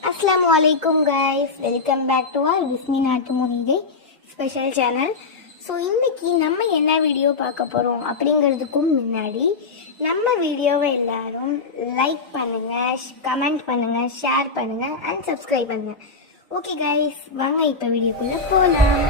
Assalamualaikum guys, welcome back to our Bismi Natu Monide special channel. So இன்றைக்கி நம்ம என்ன video பார்க்க போகிறோம் அப்படிங்கிறதுக்கும் முன்னாடி நம்ம வீடியோவை எல்லாரும் லைக் பண்ணுங்கள், கமெண்ட் பண்ணுங்கள், ஷேர் பண்ணுங்கள் அண்ட் சப்ஸ்கிரைப் பண்ணுங்கள். ஓகே கைஸ், வாங்க இப்போ வீடியோக்குள்ளே போகலாம்.